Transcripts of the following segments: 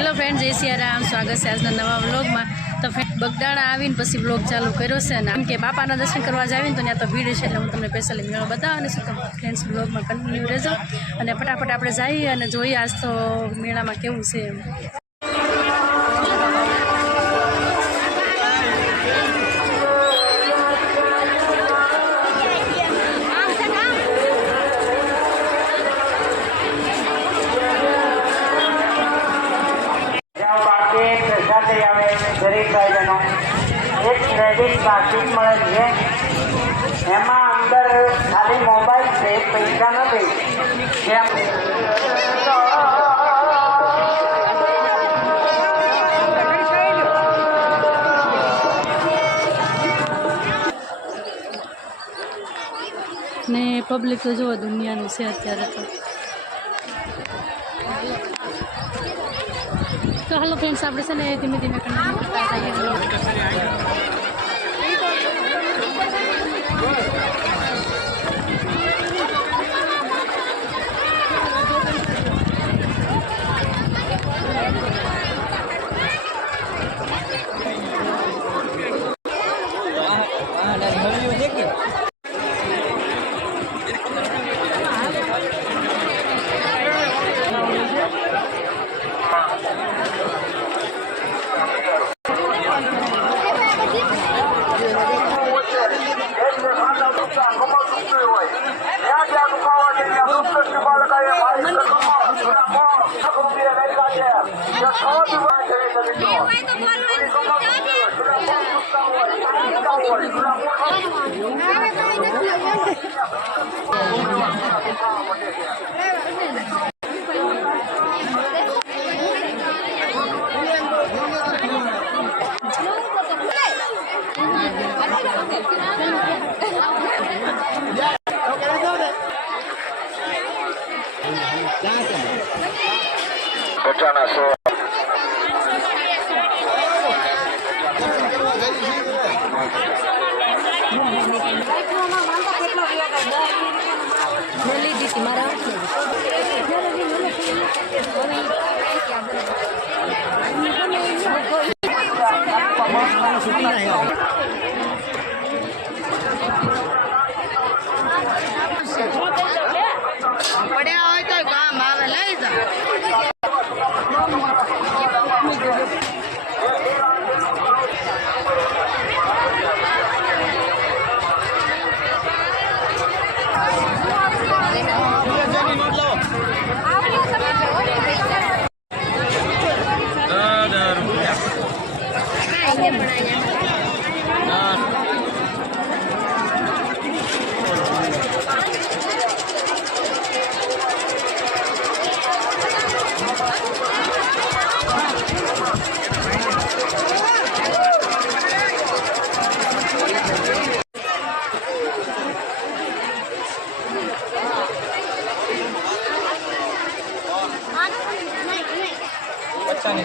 Hello friend, जय सियाराम। स्वागत है आज नवा व्लॉग में। तो फ्रेंड बगदाणा आवीने पछी व्लॉग चालू कर्यो छे ने केम के बापाना दर्शन करवा जावीने तो त्यां तो भीड़ छे, એટલે હું તમને સ્પેશિયલી મેળો બતાવવાની છું। તો ફ્રેન્ડ્સ વ્લોગમાં કન્ટિન્યુ રહેજો અને ફટાફટ આપણે જઈએ અને જોઈએ આજ તો મેળામાં કેવું છે એમ। गरीब भाई बहनों एक क्रेडिट बातचीत મળે છે એમાં અંદર ખાલી મોબાઈલ છે, પૈસા નથી। ને પબ્લિક તો જો દુનિયાનું છે અત્યારે તો हेलो फ्रेंड्स, આપણે છે ને ધીમે ધીમે કન્ટિન્યુ કરતા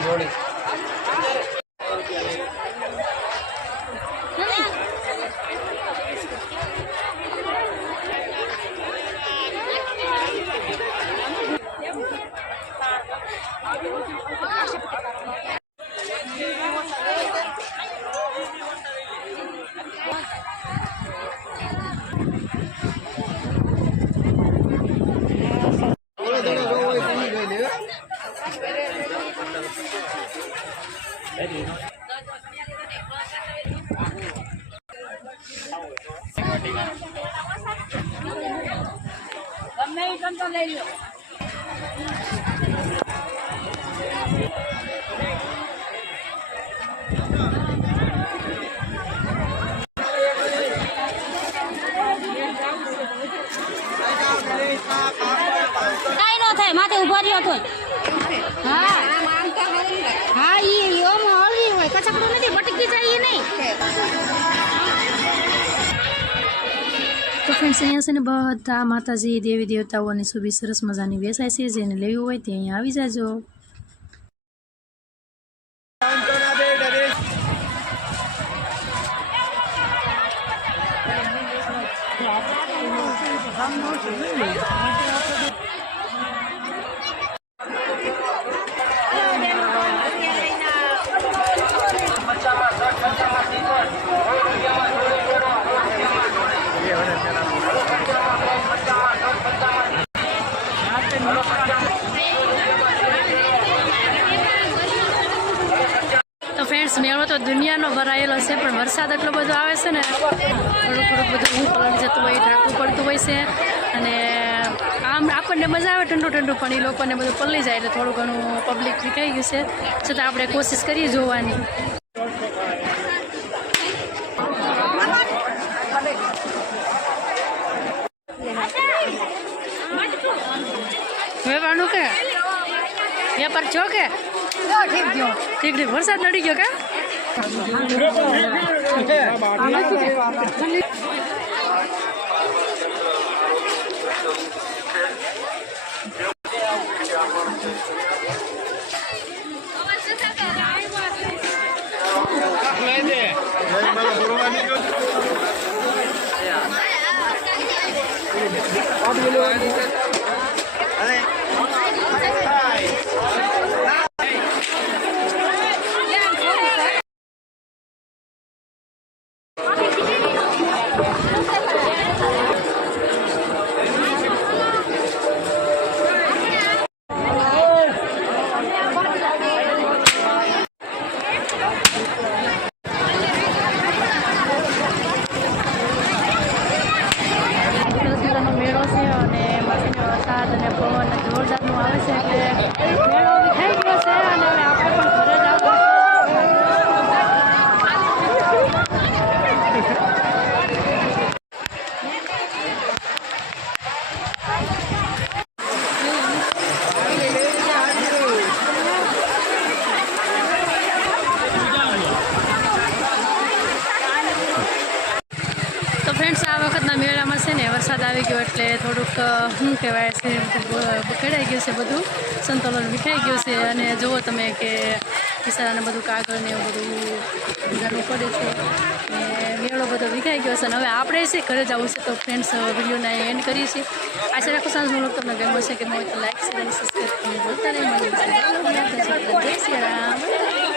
जोड़ी माथे उभा रह्यो तो हाँ हाँ ये ओम हळवी होय कचकड़ो नहीं बटकी जाए नहीं। तो फ्रेंड्स अहींया छे ने बधा माताजी देवी देवताओनी सुबी सरस मजानी वेचाय छे, जेने लेवी होय ते अहींया आवी जाजो। ફ્રેન્ડ્સ મેળો તો દુનિયાનો ભરાયેલો છે, પણ વરસાદ એટલો બધો આવે છે ને થોડુંક બધું પલળી જતું હોય, ઢાંકવું પડતું હોય છે. અને આમ આપણને મજા આવે ઠંડુ પણ એ લોકોને બધું પલળી જાય એટલે થોડું ઘણું પબ્લિક વિખાઈ ગયું છે. છતાં આપણે કોશિશ કરીએ જોવાની. વેપારનું કે વેપાર છો કે ઠીક વરસાદ નડી ગયો કે જોરદારનું આવે છે એટલે મેળો વિખાઈ ગયો છે અને હવે આપણે પણ ઘરે જ આવવું તો ફ્રેન્ડ્સ આ વખતના મેળામાં છે ને વરસાદ આવી ગયો એટલે થોડુંક શું કહેવાય છે ખેડાઈ ગયું છે, બધું સંતુલન વિખાઈ ગયું છે. અને જુઓ તમે કે કિસારાને બધું કાગળ ને એવું બધું ઘરવું પડે છે ને મેળો બધો વિખાઈ ગયો છે. અને હવે આપણે છે ઘરે જવું છે. તો ફ્રેન્ડ્સ વિડીયોને એન્ડ કરીએ છીએ. આશા રાખો સાંજનો લોક તમને ગમ્યો છે કે હોય તો લાઈક શેર અને સબસ્ક્રાઈબ કરવાનું ભૂલતા નહીં. જય શ્રી રામ.